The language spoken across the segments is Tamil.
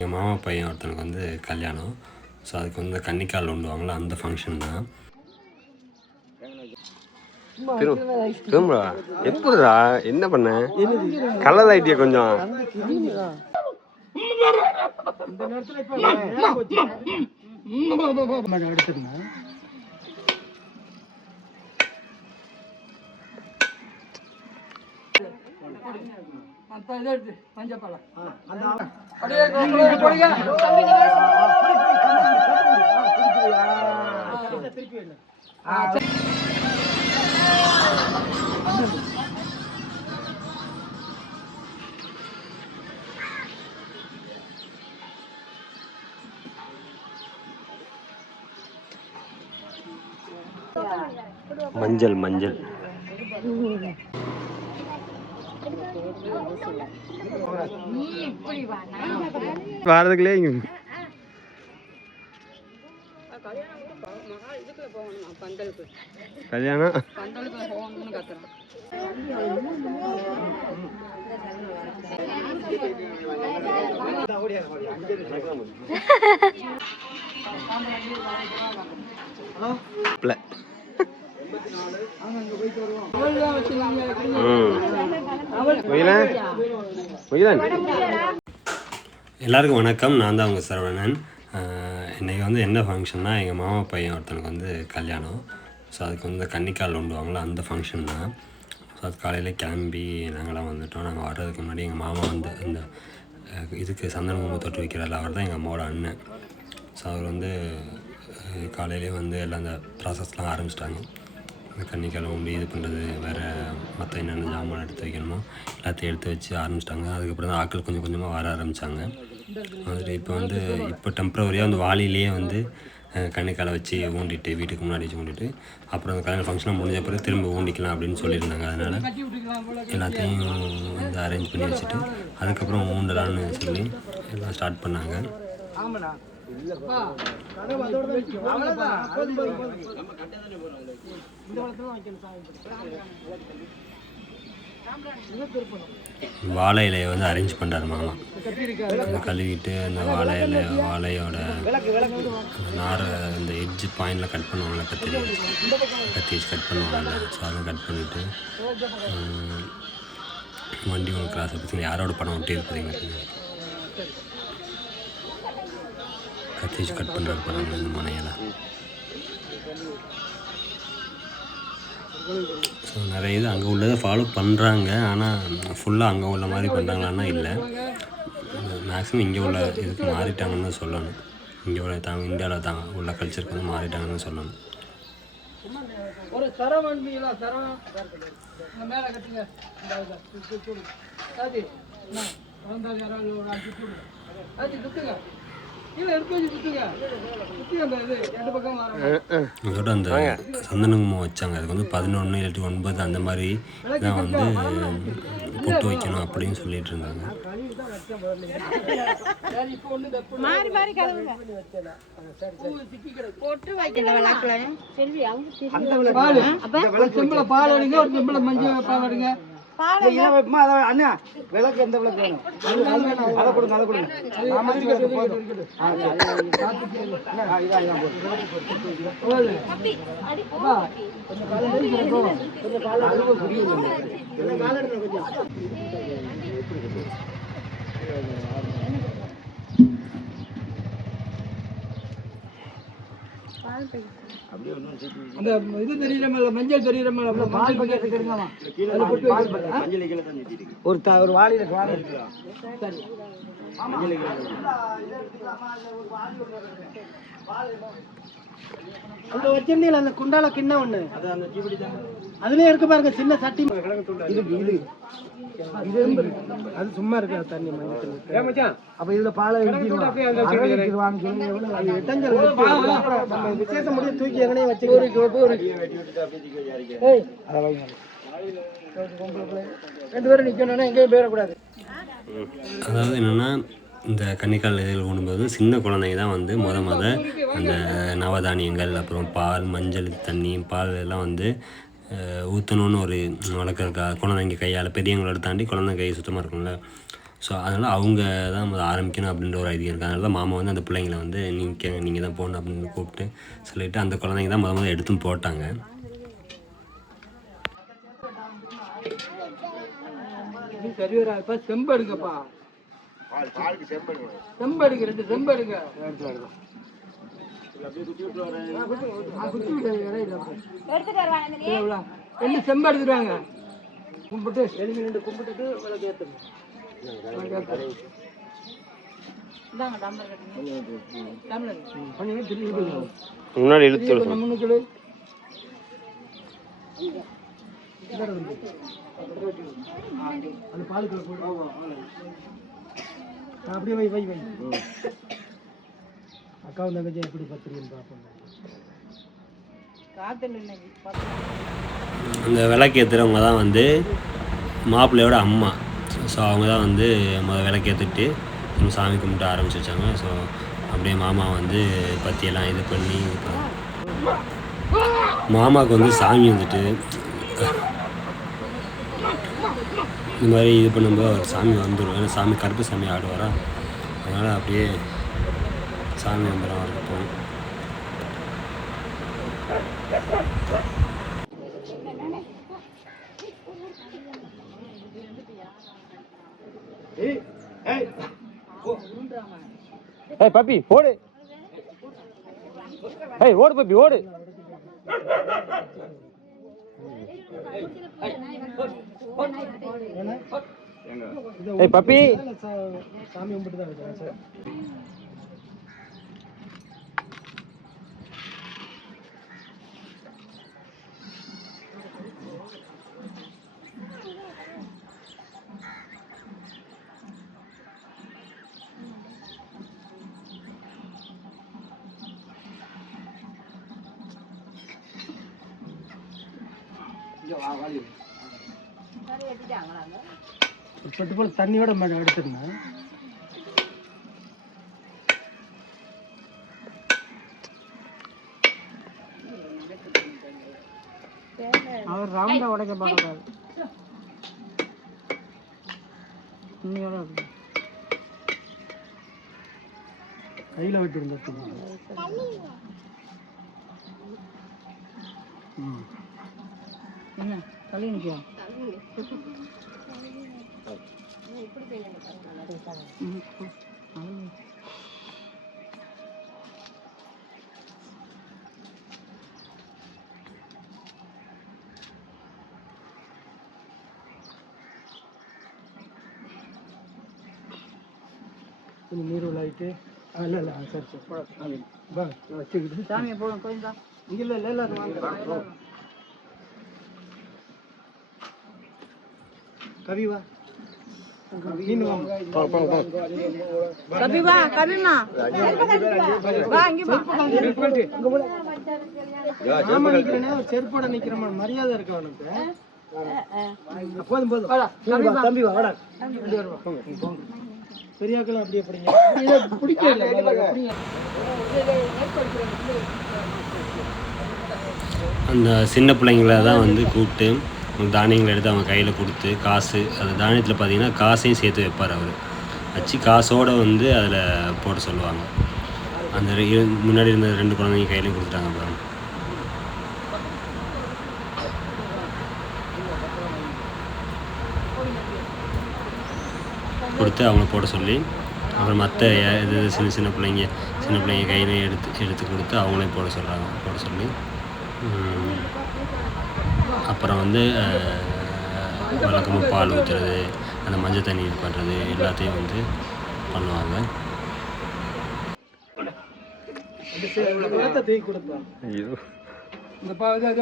எங்கள் மாமா பையன் ஒருத்தனுக்கு வந்து கல்யாணம். ஸோ அதுக்கு வந்து கன்னிக்கால் உண்டுவாங்களா அந்த ஃபங்க்ஷன் தான். திரும்பா எப்படிடா என்ன பண்ண கலர் ஆயிட்டிய கொஞ்சம் மஞ்சள் மஞ்சள் வாரதுக்குள்ளே கல்யாணம் எல்லாருக்கும் வணக்கம். நான் தான் உங்கள் சரவணன். இன்றைக்கி வந்து என்ன ஃபங்க்ஷன்னா, எங்கள் மாமா பையன் ஒருத்தனுக்கு வந்து கல்யாணம். ஸோ அதுக்கு வந்து கன்னிக்கால் உண்டுவாங்களா அந்த ஃபங்க்ஷன் தான். ஸோ அது காலையில் கிளம்பி நாங்களாம் வந்துவிட்டோம். நாங்கள் வர்றதுக்கு முன்னாடி எங்கள் மாமா வந்து இந்த இதுக்கு சந்தன குங்குமம் தொட்டு வைக்கிறாள், அவர் தான் எங்கள் அம்மாவோட அண்ணன். ஸோ அவர் வந்து காலையிலே வந்து எல்லாம் அந்த ப்ராசஸ்லாம் ஆரம்பிச்சிட்டாங்க. இந்த கன்னிக்கால் உண்டு இது பண்ணுறது, வேறு மற்ற என்னென்ன ஜாமான் எடுத்து வைக்கணுமோ எல்லாத்தையும் எடுத்து வச்சு ஆரம்பிச்சிட்டாங்க. அதுக்கப்புறம் தான் ஆட்கள் கொஞ்சம் கொஞ்சமாக வர ஆரம்பித்தாங்க. வந்துட்டு இப்போ டெம்ப்ரவரியாக வந்து வாளிலேயே வந்து கன்னிக்காலை வச்சு ஊண்டிட்டு வீட்டுக்கு முன்னாடி வச்சு ஊண்டிட்டு அப்புறம் அந்த கல்யாண ஃபங்க்ஷனாக முடிஞ்ச பிறகு திரும்ப ஊண்டிக்கலாம் அப்படின்னு சொல்லியிருந்தாங்க. அதனால் எல்லாத்தையும் வந்து அரேஞ்ச் பண்ணி வச்சுட்டு அதுக்கப்புறம் ஊண்டலான்னு சொல்லி எல்லாம் ஸ்டார்ட் பண்ணாங்க. வாழை இலையை வந்து அரேஞ்ச் பண்ணுறாரு மாமா. அந்த கழுவிட்டு அந்த வாழையோட நாரை அந்த எட்ஜ் பாயிண்டில் கட் பண்ணுவாங்கள்ல, கத்தி வச்சு கட் பண்ணுவாங்கள்ல, ஸோ அதெல்லாம் கட் பண்ணிவிட்டு வண்டி ஒன்று கிராஸை பற்றி யாரோட படம் ஒட்டி இருப்பீங்க கத்தி வச்சு கட் பண்ணுறது படம் இந்த முனையெல்லாம். ஸோ நிறைய இது அங்கே உள்ளதை ஃபாலோ பண்ணுறாங்க. ஆனால் ஃபுல்லாக அங்கே உள்ள மாதிரி பண்ணுறாங்களான்னா இல்லை, மேக்ஸிமம் இங்கே உள்ள இதுக்கு மாறிட்டாங்கன்னு சொல்லணும். இங்கே உள்ள இந்தியாவில் உள்ள கல்ச்சருக்கு வந்து மாறிட்டாங்கன்னு சொல்லணும். இதோட அந்த சந்தனமும் வச்சாங்க. அதுக்கு வந்து 11 இல்லாட்டி 9 அந்த மாதிரி தான் வந்து பொட்டு வைக்கணும் அப்படின்னு சொல்லிட்டு இருந்தாங்க. அண்ணா விளக்கு எந்த விளக்கு வேணும் அதை கொடுங்க, அதை கொடுங்க. அந்த இது தெரியல, மஞ்சள் தெரியல, ஒரு வாளியில சரி அந்த வச்சிருந்தீங்களா அந்த குண்டால கிண்ண ஒண்ணு, அதுலயே இருக்கு பாருங்க சின்ன சட்டி. அது சும்மா இருக்க தண்ணி அப்ப இதுல பாலை விசேஷம் முடிய தூக்கி எங்கனே வச்சு ரெண்டு பேரும் நிக்கணும்னா எங்கேயும் போயிடக்கூடாது. அதாவது என்னென்னா, இந்த கன்னிக்கால் இதில் ஊடும்போது சின்ன குழந்தைங்க தான் வந்து அந்த நவதானியங்கள், அப்புறம் பால், மஞ்சள் தண்ணி, பால் எல்லாம் வந்து ஊற்றணுன்னு ஒரு வழக்கம் இருக்கா. குழந்தைங்க கையால் பெரியவங்களோட தாண்டி குழந்தை கை சுத்தமாக இருக்கும்ல, ஸோ அதனால் அவங்க தான் அதை ஆரம்பிக்கணும் அப்படின்ற ஒரு ஐடியா இருக்குது. அதனால தான் மாமா வந்து அந்த பிள்ளைங்களை வந்து நீங்கள் தான் போகணும் அப்படின்னு கூப்பிட்டு சொல்லிவிட்டு அந்த குழந்தைங்க தான் முதல்ல எடுத்தும் போட்டாங்க. செம்படுங்கப்பா, செம்படுங்க, 2 செம்படுங்க. என்ன செம்பு எடுத்துருவாங்க, கும்பிட்டு 2 கும்பிட்டுட்டு விளக்கு ஏற்றணும். முன்னாடி இழுத்து முன்னுக்கு அந்த பாலுக்கு அப்படியே வை வை வை. அக்காவும் தங்கச்சி எப்படி பத்திரின்னு பார்ப்போம். அந்த விளக்கு ஏற்றுறவங்க தான் வந்து மாப்பிள்ளையோட அம்மா. ஸோ அவங்க தான் வந்து விளக்கு ஏற்றிட்டு சாமி கும்பிட்டு ஆரம்பிச்சு வச்சாங்க. ஸோ அப்படியே மாமா வந்து பற்றியெல்லாம் இது பண்ணி மாமாவுக்கு வந்து சாமி வந்துட்டு இந்த மாதிரி இது பண்ணும்போது அவர் சாமி வந்துடும். ஏன்னா சாமி கருப்பு சாமி ஆடுவாரா, அதனால் அப்படியே சாமி வந்துடும் அவருக்கு. போய் பப்பி ஓடு, ஓடு பப்பி ஓடு. பப்பி சாமி கும்பிட்டு தான் வைக்கிறேன் சார். பட்டு போல தண்ணியோட எடுத்துருந்தேன். அவர் ரவுண்டா உடைக்க பார்க்கக்கூடாது. கையில் வெட்டி இருந்த என்ன தள்ளி நிற்கும். நீர் விளையாட்டு இல்லை இல்லை சரி சரி வச்சுக்கிட்டு சாமியை போடும் கொஞ்சம் இங்கே இல்லை இல்லை இல்லை கவிவா செருப்போட நிக்கிற மரியாதை இருக்கு அவனுக்கு. போதும் போதும் தம்பி வாடா பெரியாக்கள் அப்படியே அந்த சின்ன பிள்ளைங்கள தான் வந்து கூப்பிட்டு தானியங்களை எடுத்து அவங்க கையில் கொடுத்து காசு, அந்த தானியத்தில் பார்த்தீங்கன்னா காசையும் சேர்த்து வைப்பார் அவர். வச்சு காசோடு வந்து அதில் போட சொல்லுவாங்க. அந்த முன்னாடி இருந்த 2 குழந்தைங்க கையிலையும் கொடுத்துட்டாங்க பாருங்க. கொடுத்து அவங்கள போட சொல்லி அப்புறம் மற்ற இது சின்ன பிள்ளைங்க கையிலையும் எடுத்து கொடுத்து அவங்களையும் போட சொல்லி அப்புறம் வந்து வழக்கமாக பால் ஊற்றுறது, அந்த மஞ்சள் தண்ணி இது பண்ணுறது எல்லாத்தையும் வந்து பண்ணுவாங்க.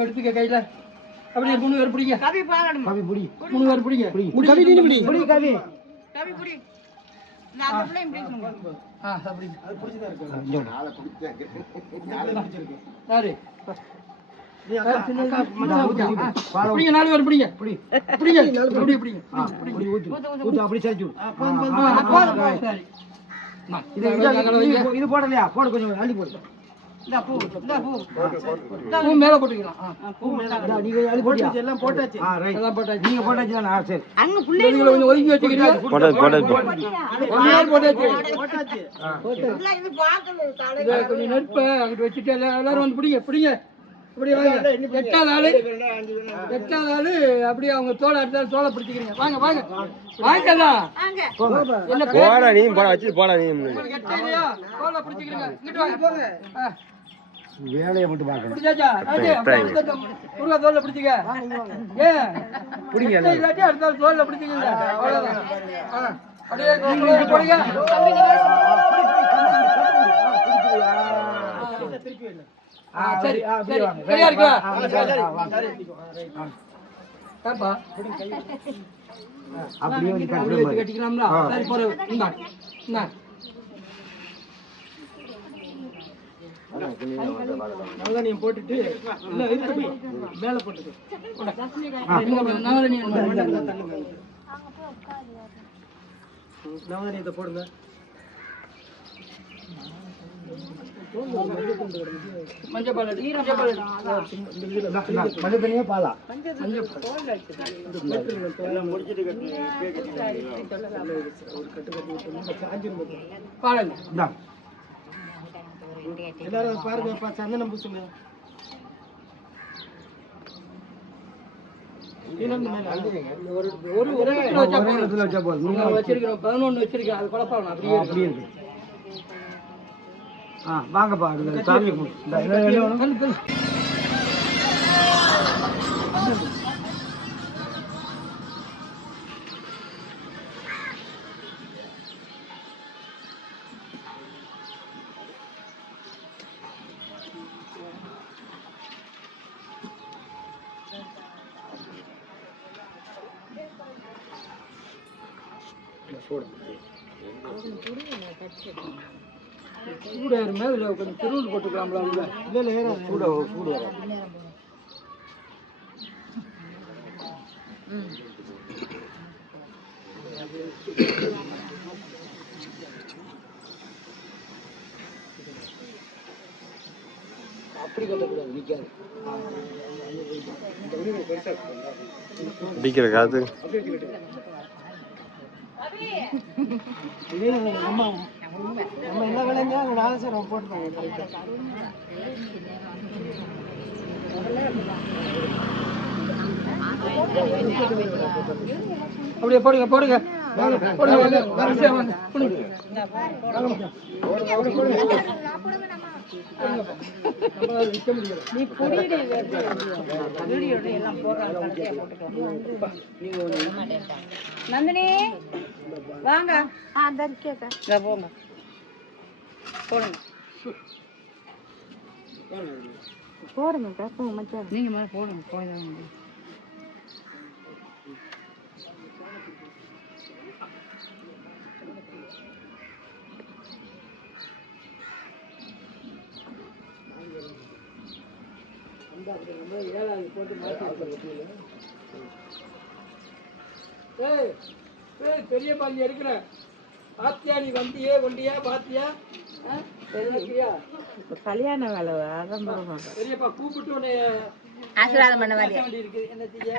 எடுத்துக்க கையில் அப்படியே 3 பேர் பிடிங்க. கவி பிடி 3 பேர் பிடிங்க. பிடி கவி யாரு 4 பேர் பிடிங்க. இது போடலையா? போட கொஞ்சம் அள்ளி போடு. பூ மேல போட்டுக்கலாம். நீங்க எல்லாம் போட்டாச்சு. எல்லாம் போட்டாச்சு. நீங்க போட்டாச்சு தானே? சரி. அங்க பிள்ளைகளை கொஞ்சம் ஒதுக்கி வச்சுக்கிறீங்க. போட்டாச்சு. கொஞ்சம் நெருப்ப அங்கிட்டு வச்சுட்டு எல்லாரும் வந்து பிடிங்க. இப்படி வாங்க. எட்டாவது ஆளு அப்படியே அவங்க தோலை அடுத்தாலும் தோலை பிடிச்சிக்கிறீங்க. வாங்க வாங்கலாம். என்ன போடா நீ போடா வச்சு போடா நீ. எட்டா இல்லையா? தோலை பிடிச்சிக்கிறீங்க. இங்கிட்டு வாங்க போங்க. வேலையை மட்டும் பார்க்கணும். பிடிச்சாச்சா? முருகா தோலை பிடிச்சிக்க. ஏன் பிடிங்க இல்லாட்டி அடுத்தாலும் தோலை பிடிச்சிக்கீங்க. அவ்வளோதான். அப்படியே போடுங்க. சரி சரியா இருக்கா? கட்டிக்கலாம்ல. சரி நவதானியம் போட்டுட்டு மேல போட்டுட்டு நவதானியத்தை போடுங்க. மஞ்சள் பால் மஞ்சள் தனியா பாலா எல்லாரும் பாருங்க. சந்தனம் பூசுங்க. வச்சிருக்கிறோம் 11 வச்சிருக்கேன். அது குழப்பம் அப்படியே இருக்கு. வாங்கப்பா சாமி சூடாயிருமே. இதில் கொஞ்சம் திருவுள் போட்டுக்கலாம்ல. இல்லை சூடு வரும். அப்படி கட்டக்கூடாது. நிற்காது அடிக்கிற காத்து. நம்ம எல்லா வேலைங்க நாகேஸ்வரம் போட்டுருக்காங்க. அப்படியே போடுங்க. நந்தினி வாங்க. போங்க போடுங்க. நீங்க மேல போடுங்க. போயிடாங்க. பெரிய பாஞ்சி இருக்கிற பாத்தியா? நீ வந்தியே ஒண்டியா பாத்தியா? கல்யாண வேலை பெரியப்பா கூப்பிட்டு உன்னை ஆசீர்வாதம் பண்ண மாதிரி இருக்கு. என்ன செய்ய?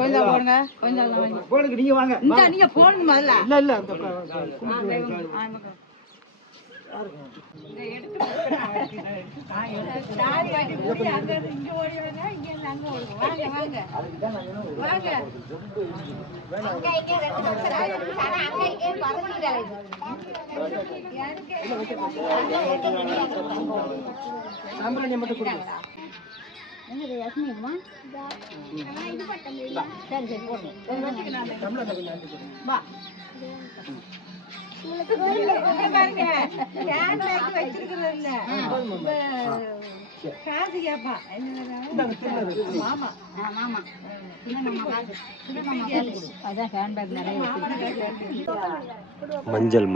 கொஞ்சம் போடுங்க. கொஞ்சம் போடுங்க. நீங்க வாங்க. நீங்க போடுங்க முதல்ல. இல்ல சாம்பிராணி மட்டும் கொடுங்க. மஞ்சள்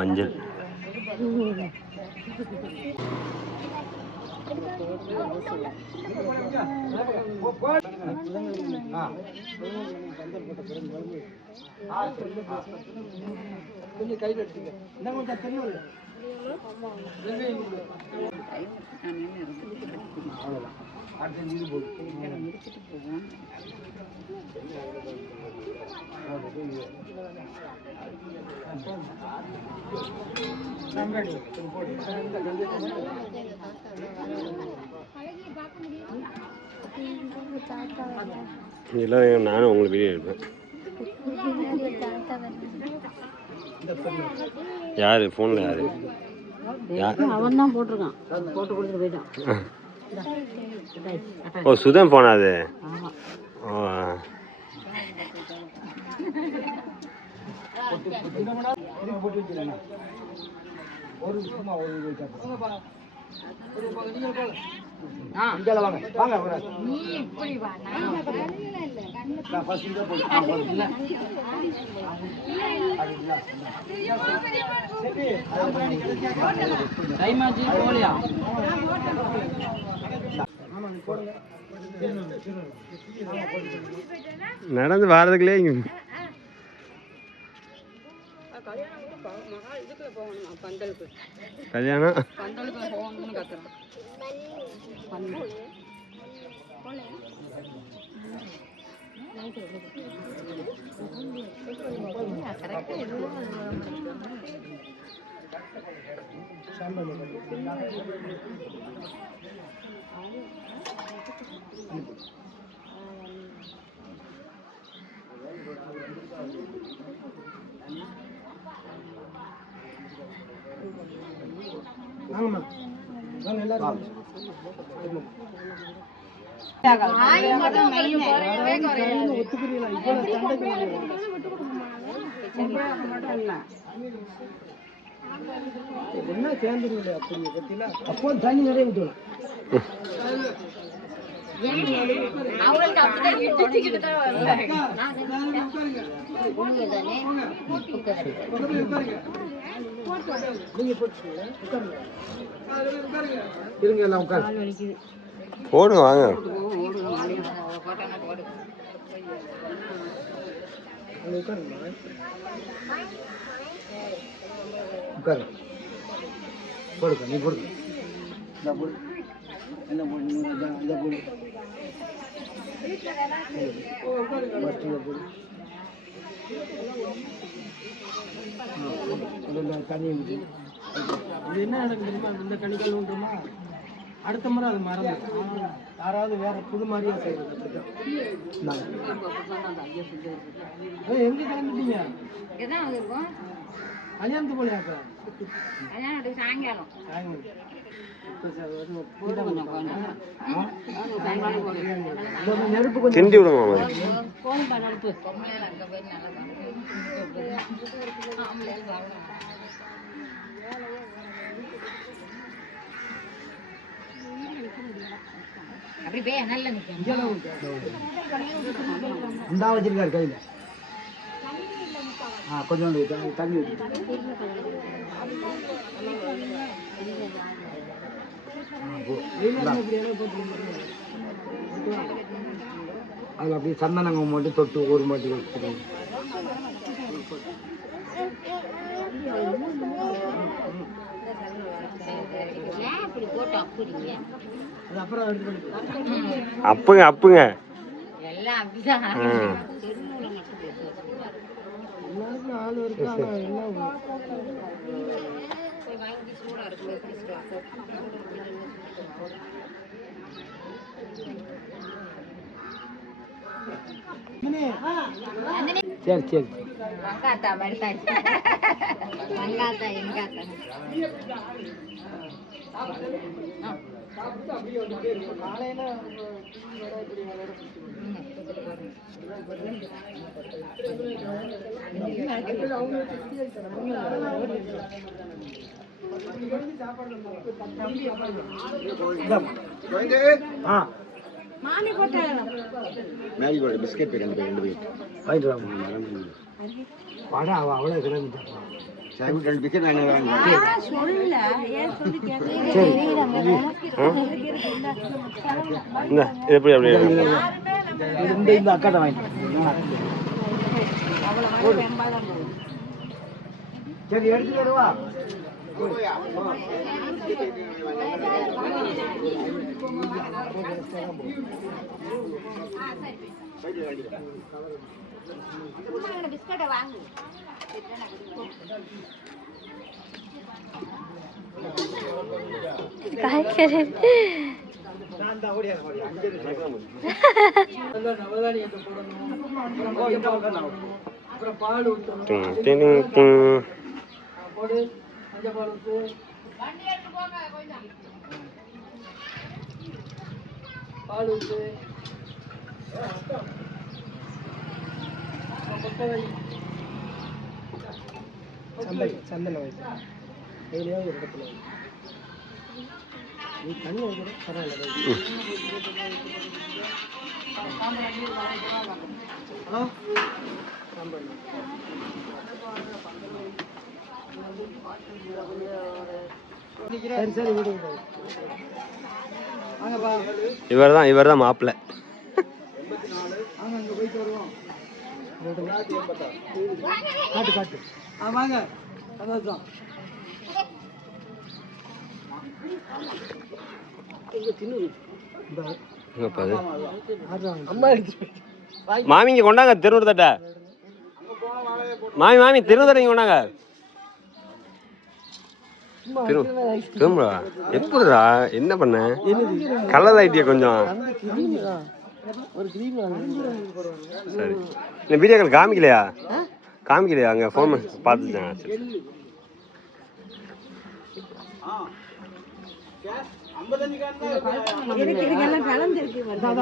கொஞ்சம் கையில் எடுத்துக்க. கொஞ்சம் தெரியும். இல்லை நானும் உங்களுக்கு வீடியோ எடுப்பேன். யார் ஃபோனில் யார் அவன் தான் போட்டிருக்கான், போட்டு கொடுத்துட்டு போயிட்டான். ஓ சுதன் போனா அது. ஓ நடந்து வாரதுக்குள்ளே கல்யாணம் என்ன சேர்ந்துருங்க அப்படி பத்தில அப்போ தண்ணி நிறைய விட்டுரும். இருங்க எல்லாம் உட்காரு போடுங்க வாங்க. உட்காரு போடுங்க நீ போடுங்க இந்த போடு என்ன போடு இந்த போடு தண்ணி ஊற்றி இது என்ன எனக்கு தெரியுமா இந்த கணிக்கல் உண்டுமா அடுத்த முறை அது மறந்து யாராவது வேற புது மாதிரியா செய்யறது. எங்க கிளம்பிட்டீங்க? கல்யாணத்து போலியாக்கா? சாயங்காலம் கிண்டி விடுங்க. இந்த வச்சிருக்காரு கையில கொஞ்சம் தண்ணி அதில் அப்படியே சந்தனங்க மட்டும் தொட்டு ஒரு மாட்டி வச்சுருக்கோம். அப்புங்க அப்புங்க ஆள் இருக்கு. ஆனால் என்ன சரி சரி மேரிகோல்டு பிஸ்கெட் ரெண்டு வாங்கிட்டு வாடா அவ்வளோ கிளம்பிட்டா ரெண்டு பிஸ்கெட் எப்படி அப்படி இந்த அக்காட்ட வாங்கிட்டு சரி எடுத்துட்டு வருவா. பிஸ்கட்டை வாங்கு. அப்புறம் பால் ஊற்றணும். போடு மஞ்சள் பால் ஊற்று. பால் ஊற்று. சந்தன வைத்து எதுலையோ ஒரு இடத்துல நீ தண்ணி வைக்கிற பரவாயில்ல. ஹலோ சரி சரி விடுங்க. வாங்கப்பா. இவர் தான் மாப்பிள்ளை. வாங்க அங்கே போயிட்டு வருவோம். காட்டு காட்டு. வாங்க சந்தோஷம். மாமிங்க கொண்டாங்க திருநூறு தட்டை. மாமி திருநூறு தட்டை கொண்டாங்க. திரும்ப எப்படிடா என்ன பண்ண? கலர் ஆயிட்டியா கொஞ்சம்? சரி இந்த வீடியோக்கள் காமிக்கலையா அங்கே ஃபோன் பார்த்துட்டேன்.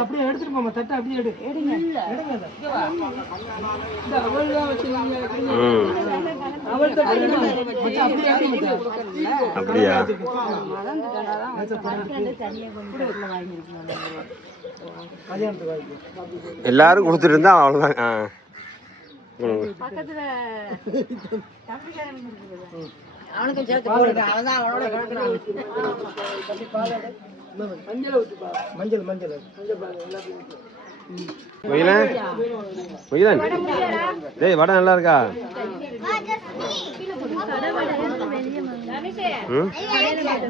அப்படியே எடுத்துட்டு போமா தட்டை அப்படியே எடு. அப்படியா? எல்லாரும் கொடுத்துட்டு இருந்தா அவ்வளோதான். மஞ்சள் மஞ்சள் மகிழன் டேய் வடை நல்லா இருக்கா?